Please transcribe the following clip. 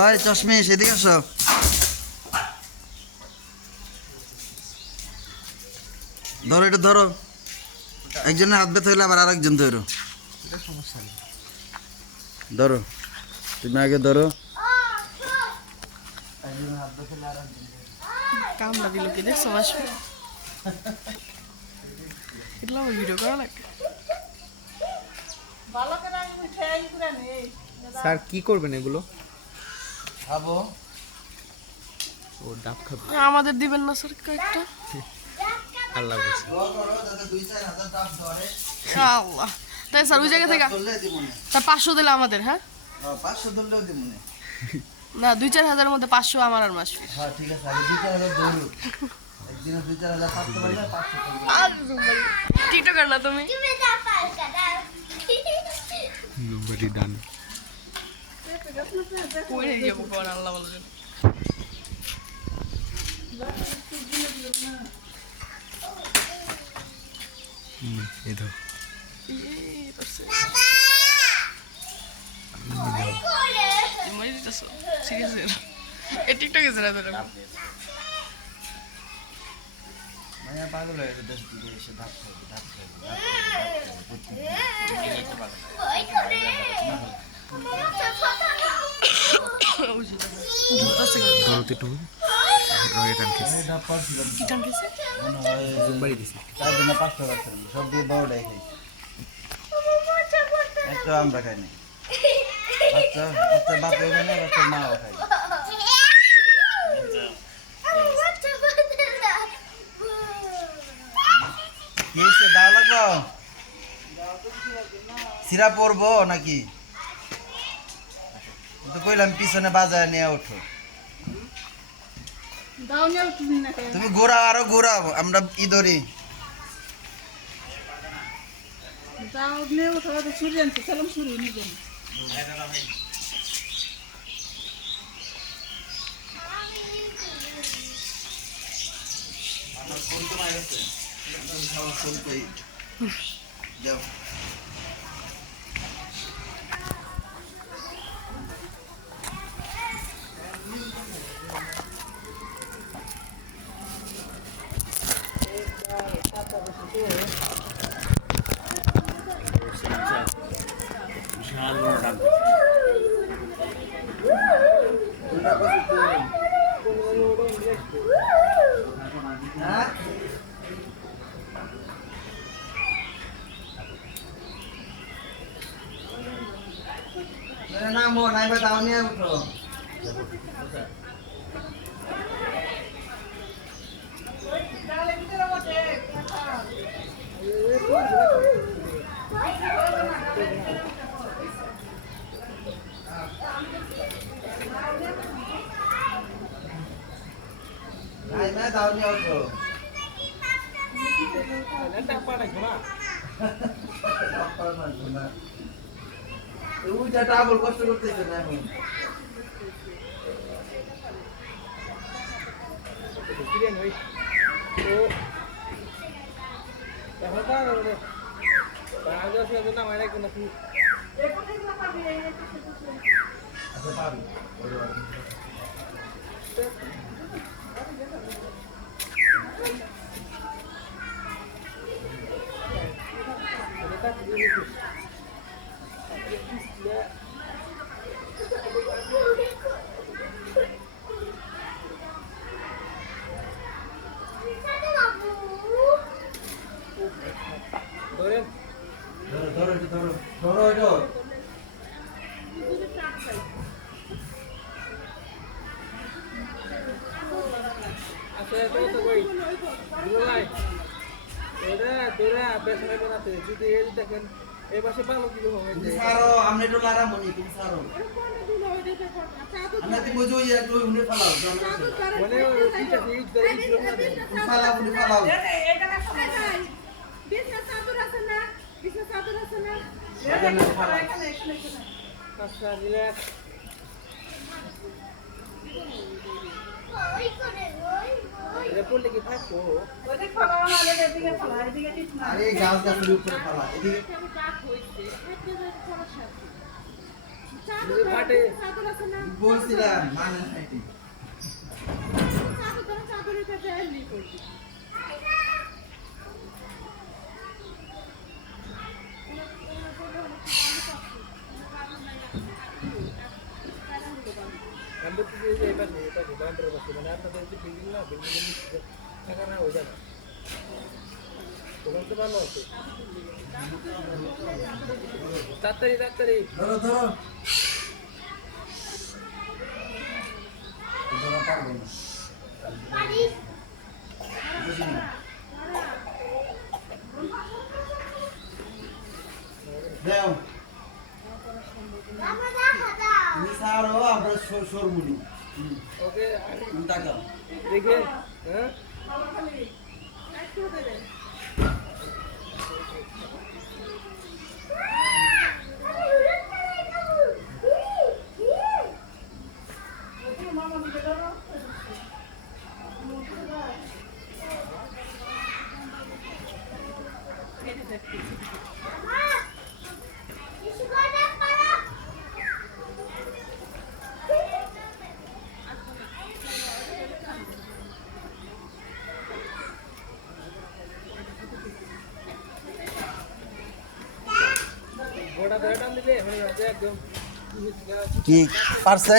ওই চশমিশ এদিকে আসো। ধরো এটা ধরো, একজনের হাত ব্যথা হইলে আবার আরেকজন ধরো। ধরো তুমি আগে ধরো। কামড়া দিল কি দেখছো আসবে এগুলো আমার ভিডিও করা লাগে। স্যার কি করবেন এগুলো? খাবো। ও ডাব খাবে। আমাদের দিবেন না স্যার কয়েকটা? আল্লাহ বলছে। আল্লাহ, তাই স্যার ওই জায়গা থেকে স্যার 500 দিলে আমাদের। হ্যাঁ 500 ধরলেও দিব না। না 2-4 হাজারের মধ্যে 500 আমার আর মাস। হ্যাঁ ঠিক আছে, আগে 2-4 হাজার ধরুন। একদিনে 2-4 হাজার থাকতে পারলে 500 টিকটকার না তুমি? নবডি ডান। কই রে যাবো কোন আল্লাহ বলে জানে। এই ধর। এই করছে মরে দিতেছো সিরিয়াস এই টিকটকে জেরা ধরে মায়া পাগল হয়ে গেছে, 10 দিকে এসে ধাপ খাবে, ধাপ খাবে, ধাপ ধরতে টু রয়ে টান খেস। কি টান খেয়েছে? জুম্বাড়ি দিছি। 4 দিনে 500 টাকা সব দিয়ে বড়টাই খাই। একটা আমরা খাই না, বাচ্চা বাচ্চা বাপও খাই না, বাচ্চার মাও খাই না। কি হয়েছে, দাও লাগবো? সিরা পরবো নাকি? তো কইলাম পিছনে বাজায় নিয়ে ওঠো। তুমি ঘোরাও, আরো ঘোরাও, আমরা ইদরি। যাও না মো নাই বা দাও নিয়ে উঠো। নাই না দাও নিয়ে উঠো। ওইটা ডাবল কষ্ট করতেছে না এখন। আচ্ছা পাবি ধরো ধরো এটা ধরো, ধরো এটা। সারো আমরা একটু লারা মনি, তুমি সারো আমরা তুমি বুঝো ইয়া একটু উনি ফালাও ফালা উনি ফালাও। আরে গাছ গাছের উপরে ফালা, এদিকে বলছিলাম মানে নাইটি তাড়াতাড়ি তাড়াতাড়ি ধরো ধরো ধরো পারবো না বুঝিনি দাও তুমি সারো আমরা সরমুনি ওকে তুমি তাকাও দেখে হ্যাঁ গোটা ধরে টান দিলে হয়ে যাবে একদম কি পারছে